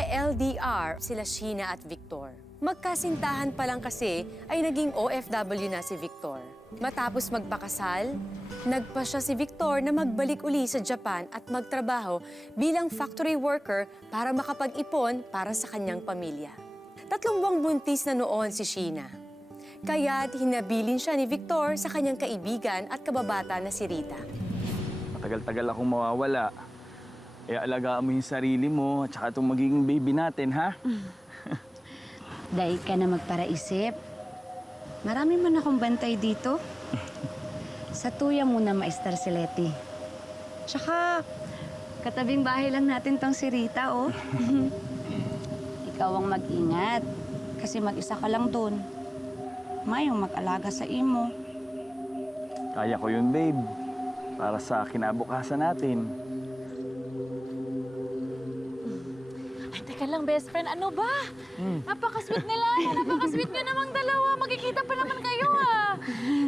Sa LDR, sila Sheena at Victor. Magkasintahan pa lang kasi ay naging OFW na si Victor. Matapos magpakasal, nagpa siya si Victor na magbalik uli sa Japan at magtrabaho bilang factory worker para makapag-ipon para sa kanyang pamilya. 3 buwang buntis na noon si Sheena. Kaya't hinabilin siya ni Victor sa kanyang kaibigan at kababata na si Rita. Matagal-tagal akong mawawala. Alagaan mo yung sarili mo at saka itong magiging baby natin, ha? Dahil ka na magparaisip. Marami man akong bantay dito. Sa tuya muna, Maestar Sileti. Tsaka, katabing bahay lang natin tong si Rita, oh. Ikaw ang mag-ingat. Kasi mag-isa ka lang dun. Mayong mag-alaga sa imo. Kaya ko yun, babe. Para sa kinabukasan natin. Ay, teka lang, best friend. Ano ba? Napaka-sweet nila. Napaka-sweet nyo namang dalawa. Magkikita pa naman kayo, ah.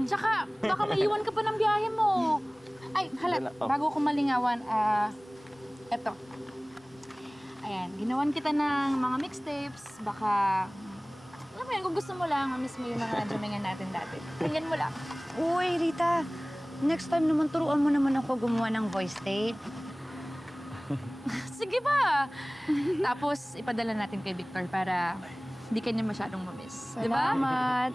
Tsaka, baka maiwan ka pa ng biyahe mo. Ay, halat. Bago ko malingawan, eto. Ayan, ginawan kita ng mga mixtapes. Baka, alam mo yan, kung gusto mo lang, miss mo yung mga jamingan natin dati. Tingnan mo lang. Uy, Rita. Next time naman, turuan mo naman ako gumawa ng voice tape. Sige ba? Tapos, ipadala natin kay Victor para hindi kanya masyadong mamiss. Di ba? Salamat.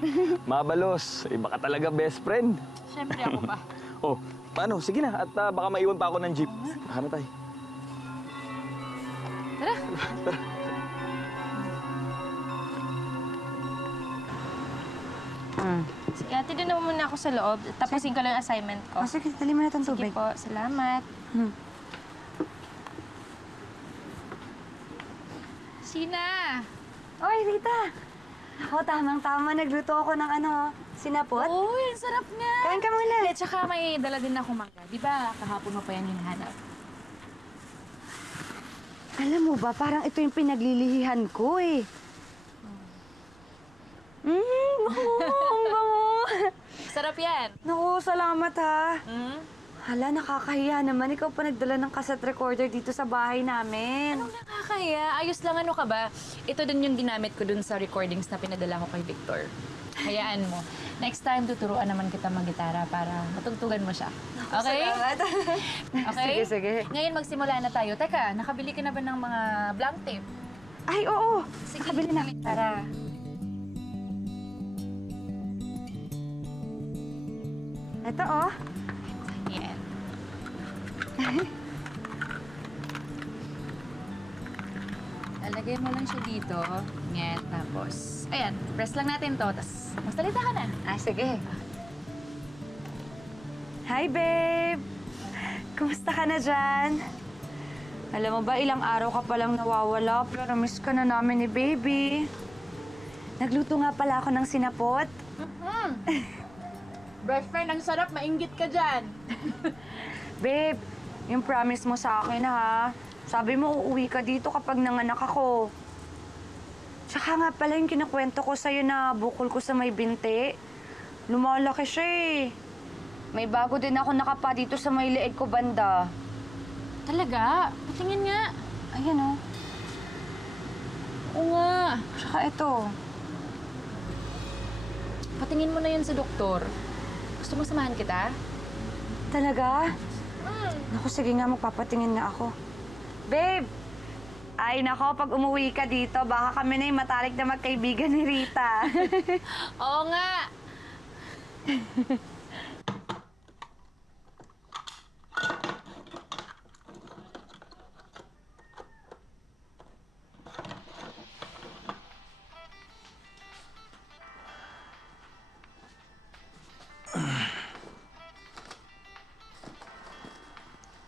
Mabalos, iba ka talaga best friend. Siyempre ako pa. Oh, paano? Sige na. At baka maiwan pa ako ng jeep. Hanap tayo. Tara. Sige, ate, doon naman muna ako sa loob. Tapusin ko lang yung assignment ko. Oh, sige, dali mo na itong Sige tubig. po, salamat. Sina! Oy, Rita! Ako, tamang-tama. Nagluto ako ng sinapot. Uy, ang sarap nga! Kain ka muna. At saka may dala din ako mangga. Di ba, kahapon mo pa yan hinahanap? Alam mo ba, parang ito yung pinaglilihihan ko eh. Naku, ang bango. Sarap yan. Naku, salamat ha. Hmm? Hala, nakakahiya naman. Ikaw pa nagdala ng cassette recorder dito sa bahay namin. Anong nakakaya? Ayos lang, ano ka ba? Ito din yung ginamit ko dun sa recordings na pinadala ko kay Victor. Hayaan mo. Next time, tuturuan naman kita mag-gitara para matugtugan mo siya. Okay? Salamat. Okay? Sige, sige. Ngayon, magsimula na tayo. Teka, nakabili ka na ba ng mga blank tape? Ay, oo. Sige, Nakabili na. Tara. Ito, oh. Yan. Lalagay mo lang siya dito. Yan, tapos, ayan, press lang natin to. Tapos, magsalita ka na. Sige. Hi, babe. Kumusta ka na dyan? Alam mo ba, ilang araw ka palang nawawala, pero miss ka na namin ni baby. Nagluto nga pala ako ng sinapot. Best friend, ang sarap. Mainggit ka dyan. Babe, yung promise mo sa akin, ha? Sabi mo, uuwi ka dito kapag nanganak ako. Tsaka nga pala yung kinakwento ko sa'yo na bukol ko sa may binti. Lumalaki siya eh. May bago din ako nakapa dito sa may leeg ko banda. Talaga? Patingin nga. Ayan, oh. Oo nga. Tsaka ito. Patingin mo na yun sa doktor. Gusto mo samahan kita? Talaga? Naku, sige nga, magpapatingin na ako. Babe! Ay, nako, pag umuwi ka dito, baka kami na yung matalik na magkaibigan ni Rita. Oo nga.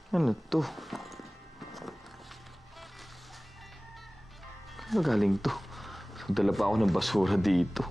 Ano to? Kaya galing to? Nagdala pa ako ng basura dito.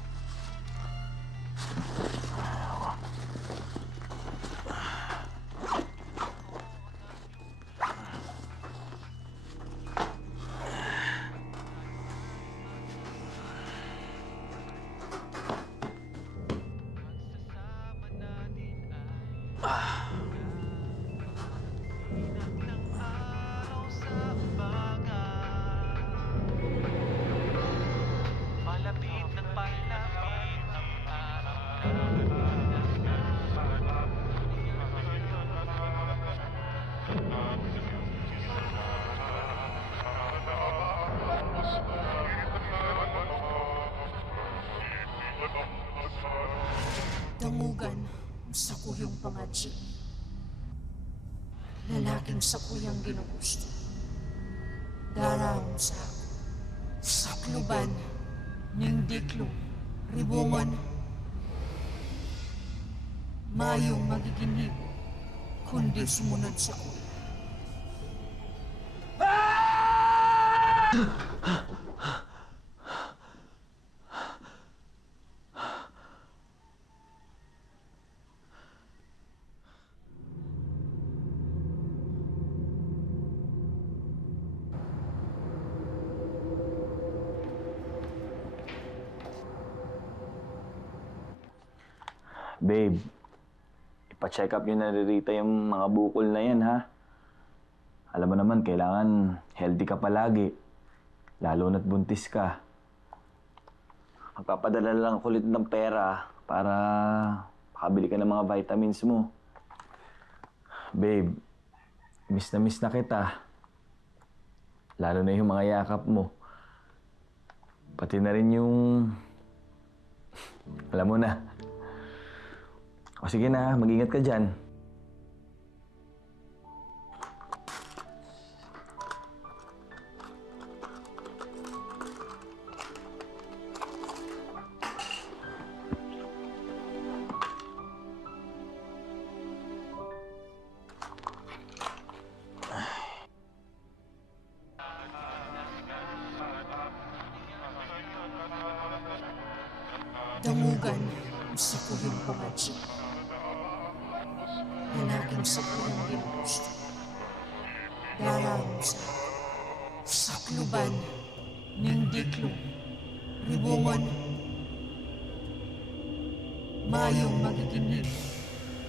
Damugan sa kuyong pangadya. Lalaking sa kuyang ginugusto. Darang sa sakluban ning diklong ribungon. Mayong magiginip kundi sumunod sa kuya. Babe, ipa-check up nyo na rin Rita yung mga bukol na yan, ha? Alam mo naman, kailangan healthy ka palagi. Lalo na't buntis ka. Magpapadala lang ako ulit ng pera para makabili ka ng mga vitamins mo. Babe, miss na kita. Lalo na yung mga yakap mo. Pati na rin yung... Alam mo na. O sige na, mag-ingat ka dyan. Damugan sa kuyong pangadya. Lalaking sa kuyang ginugusto. Darang sa sakluban ning diklong ribungon. Mayong magiginip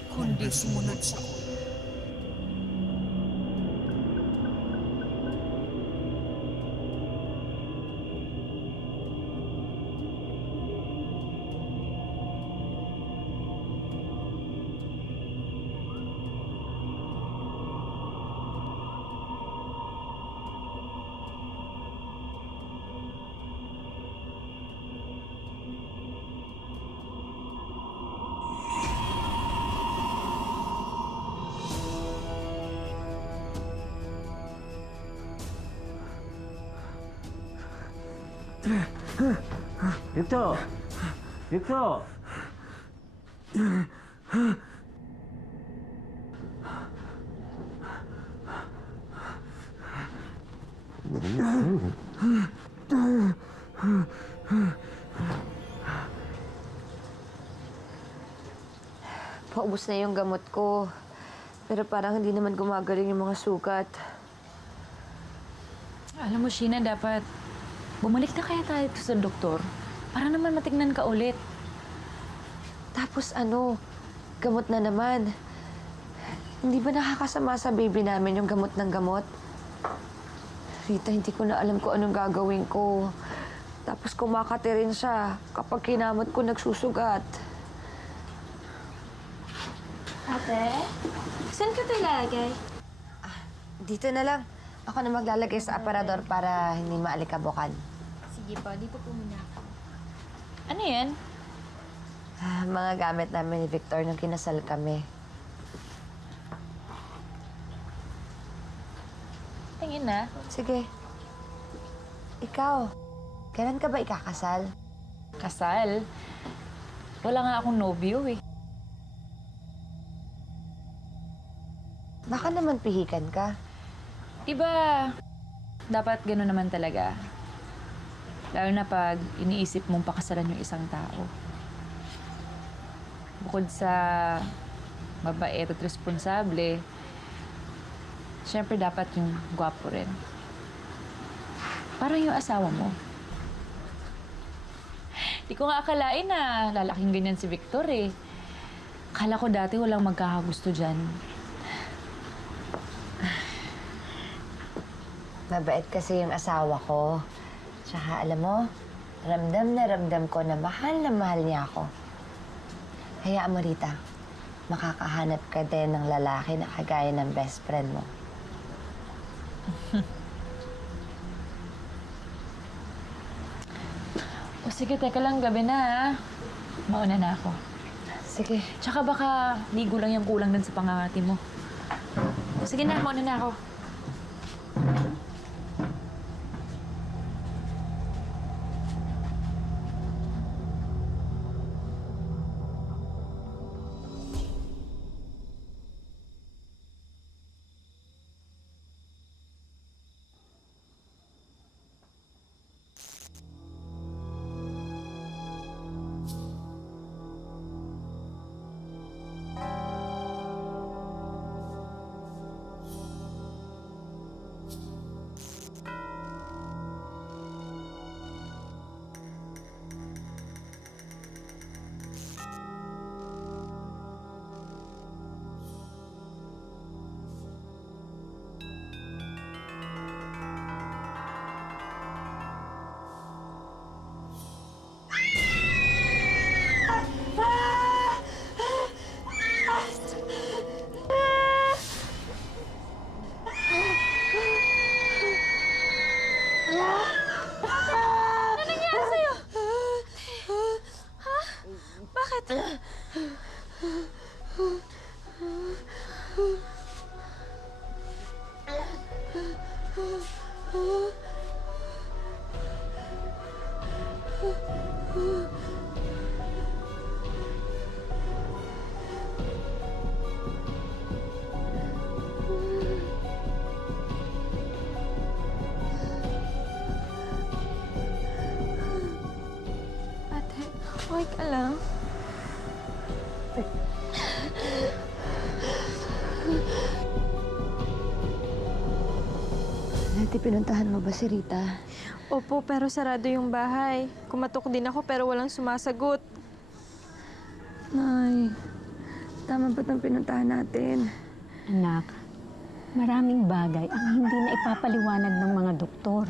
kundi sumunod sa kuya. Victor! Victor! Paubos na yung gamot ko. Pero parang hindi naman gumagaling yung mga sugat. Alam mo, Sheena, dapat bumalik na kaya tayo sa doktor para naman matignan ka ulit. Tapos ano, gamot na naman. Hindi ba nakakasama sa baby namin yung gamot ng gamot? Rita, hindi ko na alam kung anong gagawin ko. Tapos kumakati rin siya kapag kinamot ko nagsusugat. Ate, saan ka ito ilalagay? Dito na lang. Ako na maglalagay sa aparador para hindi maalikabukan. Sige po, dito po muna ako. Ano yan? Mga gamit namin ni Victor nung kinasal kami. Tingin na. Sige. Ikaw, kailan ka ba ikakasal? Kasal? Wala nga akong nobyo eh. Baka naman pihikan ka. Iba, dapat gano'n naman talaga. Lalo na pag iniisip mong pakasalan yung isang tao. Bukod sa mabait at responsable, syempre dapat yung gwapo rin. Parang yung asawa mo. Di ko nga akalain na lalaking ganyan si Victor eh. Akala ko dati walang magkakagusto dyan. Mabait kasi yung asawa ko. Tsaka alam mo, ramdam na ramdam ko na mahal niya ako. Hayaan mo, Rita. Makakahanap ka din ng lalaki na kagaya ng best friend mo. O sige, teka lang, gabi na ha. Mauna na ako. Sige. Tsaka baka ligo lang yung kulang dun sa pangangati mo. Sige na, mauna na ako. Ate, okay ka lang? Leti, pinuntahan mo ba si Rita? Opo, pero sarado yung bahay. Kumatok din ako pero walang sumasagot. Nay, tama ba itong pinuntahan natin? Anak, maraming bagay ang hindi na ipapaliwanag ng mga doktor.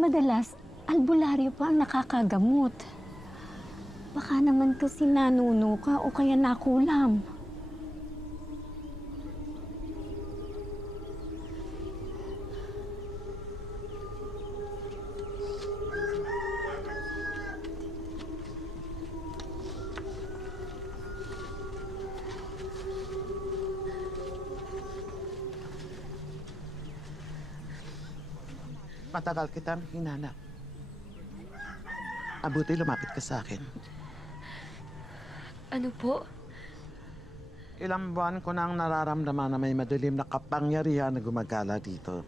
Madalas, albularyo pa ang nakakagamot. Baka naman kasi nanuno ka o kaya nakulam. Matagal kitang hinanap. Abuti lumapit ka sa akin. Ano po? Ilang buwan ko nang nararamdaman na may madilim na kapangyarihan na gumagala dito.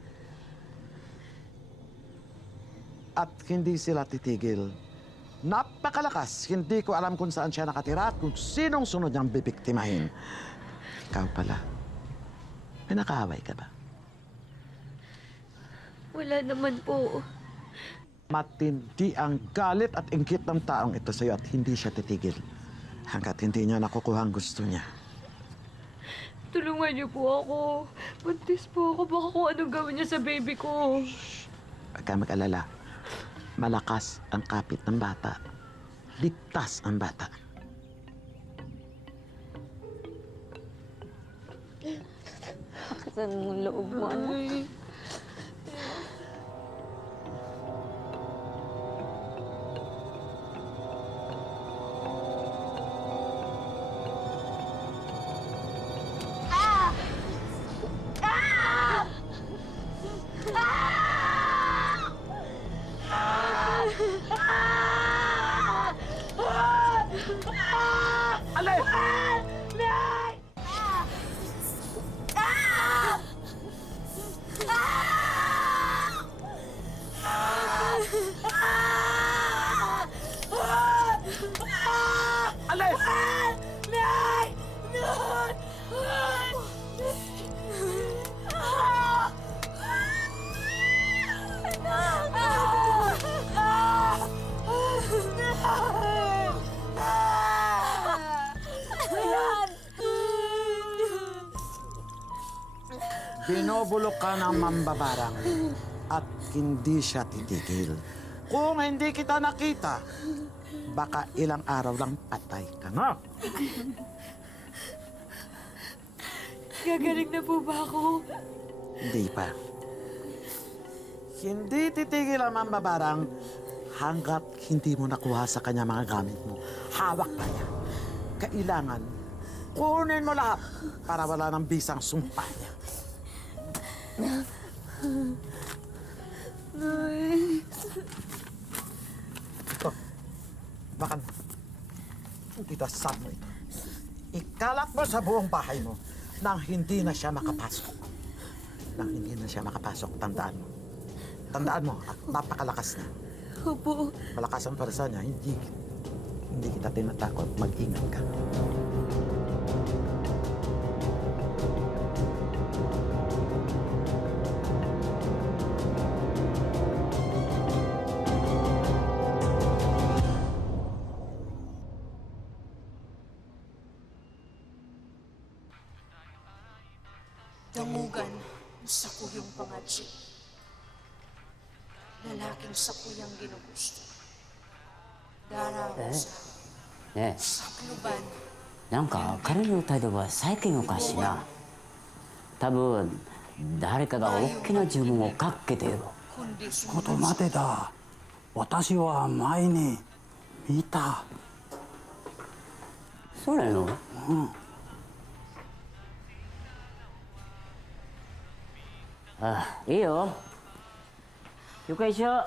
At hindi sila titigil. Napakalakas. Hindi ko alam kung saan siya nakatira at kung sinong sunod niyang bibiktimahin. Ikaw pala. May nakaaway ka ba? Wala naman po. Matindi ang galit at inggit ng taong ito sa'yo at hindi siya titigil. Hanggat hindi niya nakukuha ang gusto niya. Tulungan niyo po ako. Buntis po ako. Baka kung anong gawin niya sa baby ko. Huwag ka mag-alala. Malakas ang kapit ng bata. Ligtas ang bata. Saan mo loob mo, anak? Binubulok ka ng mambabarang at hindi siya titigil. Kung hindi kita nakita, baka ilang araw lang patay ka na. Gagaling na po ba ako? Hindi pa. Hindi titigil ang mambabarang hanggat hindi mo nakuha sa kanya mga gamit mo. Hawak pa niya. Kailangan, kunin mo lahat para wala ng bisang sumpa niya. Ito, baka kita saan mo ito. Ikalat mo sa buong bahay mo nang hindi na siya makapasok. Nang hindi na siya makapasok, tandaan mo. Tandaan mo, at napakalakas na. Opo. Malakas ang parsa niya, hindi kita tinatakot. Mag-ingat ka. Damugan sa kuyong pangatsi. Lalaking sa kuyang ginugusto. Daraw sa ね sakluban. なんか彼の態度が最近おかしいな多分誰かが大きな呪文をかけている Kundi ちょっと sumunod 待てだ。私は前に見た。そうなのあいいよ了解しよ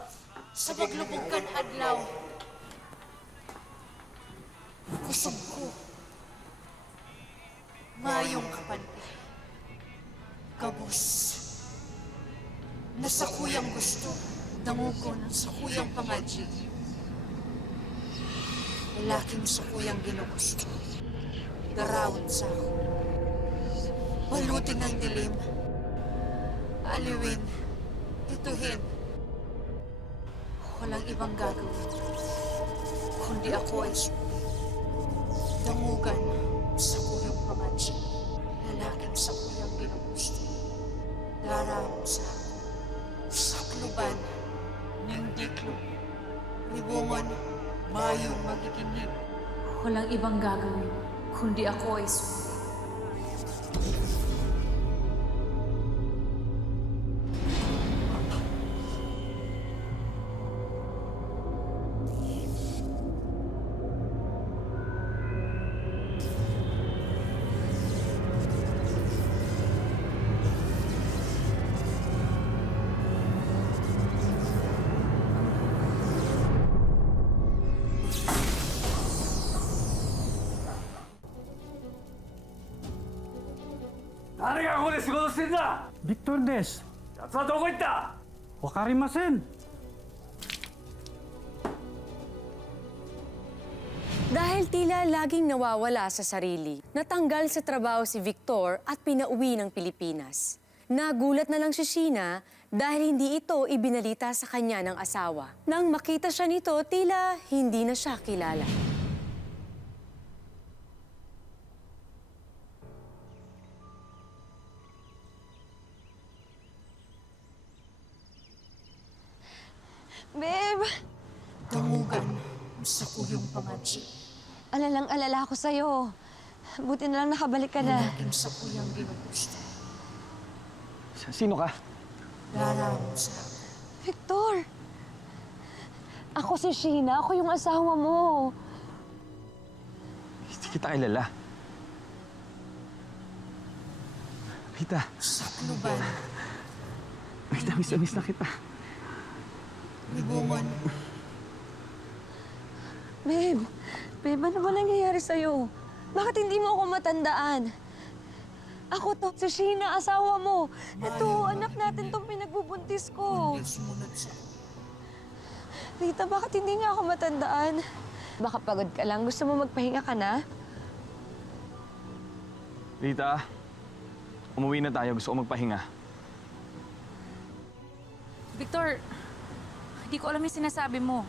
sa paglubog kan adlaw. Kusog ko. Mayong kapante. Kabus. Nasa kuyang gusto. Dangugon sa kuyang pangadji. Lalaking sa kuyang ginugusto. Darawat sa ako. Balutin ang dilim. Aliwin. Ituhin. Walang ibang gagawin. Kundi ako ay damugan sa kuyang pangadji. Lalaking sa kuyang ginugusto. Darawat sa ako. Sakluban. Ningdiklo. Ribungan. Mayong magiginig. Walang ibang gagawin. Kundi ako ay Victor des. 奴はどこ行った？わかりません。 Dahil tila laging nawawala sa sarili, natanggal sa trabaho si Victor at pinauwi ng Pilipinas. Nagulat na lang si Sheena dahil hindi ito ibinalita sa kanya ng asawa. Nang makita siya nito, tila hindi na siya kilala. Babe! damugan sa kuyong pangadji. Alalang-alala ako sa'yo. Buti na lang nakabalik ka na. Lalaking sa kuyang ginugusto. Sino ka? Darawat sa ako. Victor! Ako si Sheena. Ako yung asawa mo. Hindi kita kilala. Rita, Sakluban. Rita, miss na kita. Ribungan. Babe! Babe, ano ba nangyayari sa'yo? Bakit hindi mo ako matandaan? Ako to, si Sheena, asawa mo. Ito, anak natin tong pinagbubuntis ko. Kundi sumunod sa ako. Rita, bakit hindi niya ako matandaan? Baka pagod ka lang. Gusto mo magpahinga ka na? Rita, umuwi na tayo. Gusto ko magpahinga. Victor, hindi ko alam yung sinasabi mo.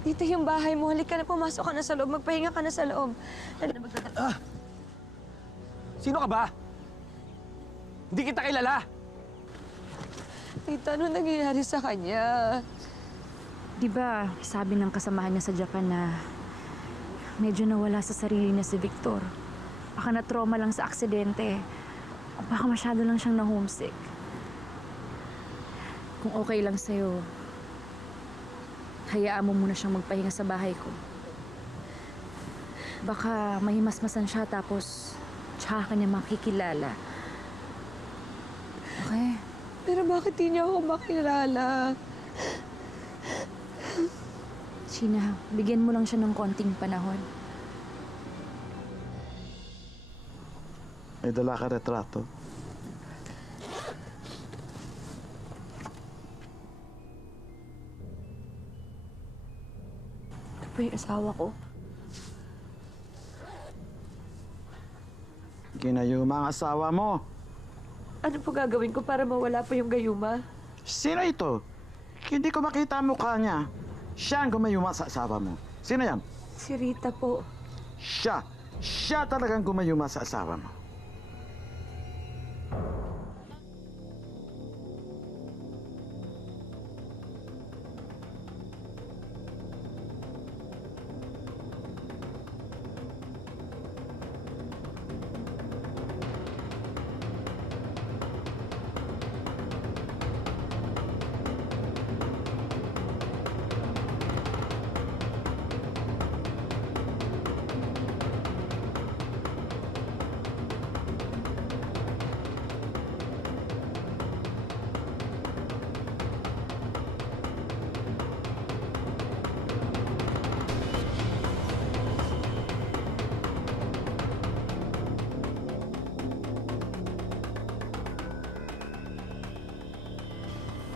Dito yung bahay mo. Halika na, pumasok ka na sa loob. Magpahinga ka na sa loob. Sino ka ba? Hindi kita kilala. Rita, ano nangyayari sa kanya? Di ba, sabi ng kasamahan niya sa Japan na medyo nawala sa sarili niya si Victor. Baka na-trauma lang sa aksidente. O baka masyado lang siyang na-homesick. Kung okay lang sa'yo, hayaan mo muna siyang magpahinga sa bahay ko. Baka mahimasmasan siya tapos tsaka ka niya makikilala. Okay? Pero bakit di niya ako makilala? Sheena, bigyan mo lang siya ng konting panahon. May dala ka retrato. Ito po yung asawa ko. Ginayuma ang asawa mo. Ano po gagawin ko para mawala po yung gayuma? Sino ito? Hindi ko makita ang mukha niya. Siya ang gumayuma sa asawa mo. Sino yan? Si Rita po. Siya. Siya talagang gumayuma sa asawa mo.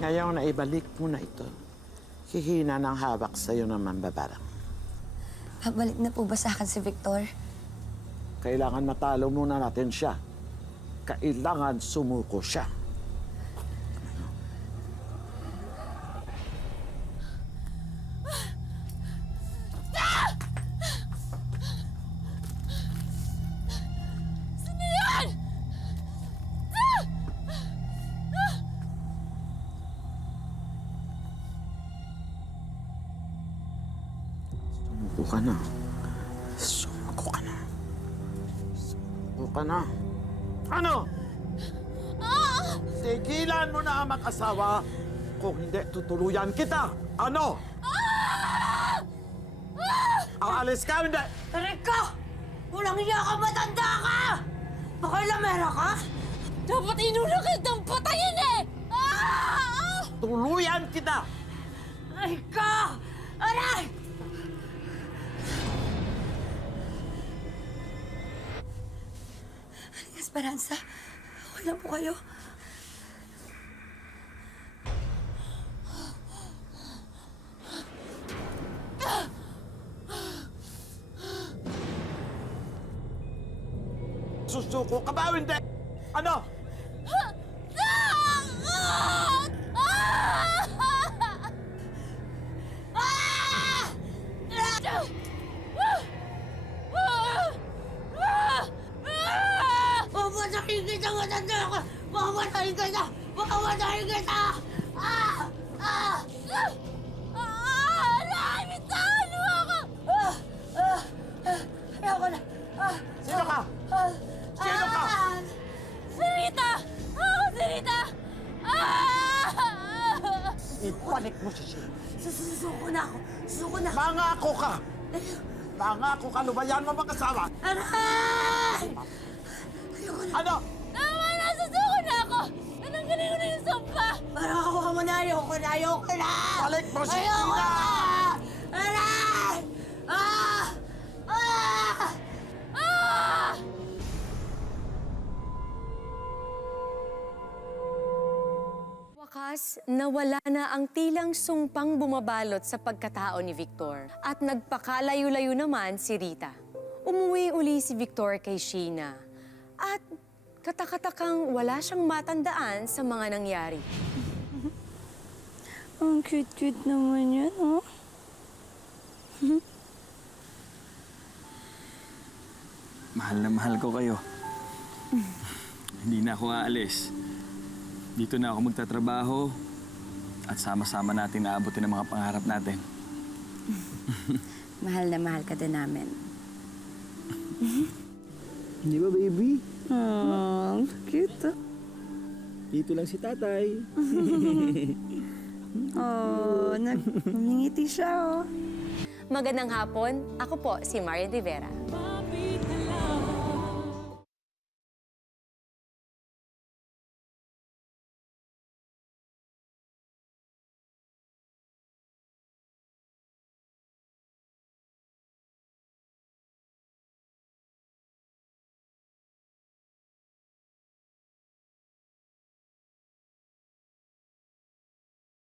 Ngayon na ibalik mo na ito. Hihina ng hawak sa'yo ng mambabarang. Babalik na po ba sa akin si Victor? Kailangan matalo muna natin siya. Kailangan sumuko siya. Sumuko ka na. Sumuko ka na. Sumuko ka na. Ano? Tigilan mo na ang mag-asawa. Kung hindi, tutuluyan kita. Ano? Aalis ka, hindi. Tarik ka! Walang iya ka, matanda ka! Pakilamera ka? Dapat inuna kitang patayin eh! Tuluyan kita. Aray ka! Aray! Esperanza, wala po kayo. Susuko ka ba o hindi? Ano? Mamatayin kita, matanda ka! Mamatayin kita! Mamatayin kita! Bitawan mo ako! Ayoko na! Sino ka? Sino ka? Si Rita! Ako si Rita! Ibalik mo si Sheila. Susuko na ako! Susuko na! Mangako ka! Mangako ka, lumayan mo mag-asawa. Aray! Ano? Tama na! Susuko na ako! Natanggalin ko na yung sumpa! Parang ako ka muna! Ayoko na! Ayoko na! Balik mo si Ayoko Sheila! na! Aray! Wakas, nawala na ang tilang sumpang bumabalot sa pagkatao ni Victor at nagpakalayo-layo naman si Rita. Umuwi uli si Victor kay Sheena at katakatakang wala siyang matandaan sa mga nangyari. Ang cute-cute naman yan, oh. Mahal na mahal ko kayo. Hindi na ako aalis. Dito na ako magtatrabaho at sama-sama natin naabutin ang mga pangarap natin. Mahal na mahal ka din namin. Hindi ba, baby? Cute, ah. Dito lang si tatay. Oh, nangingiti siya, oh. Magandang hapon, ako po si Marian Rivera.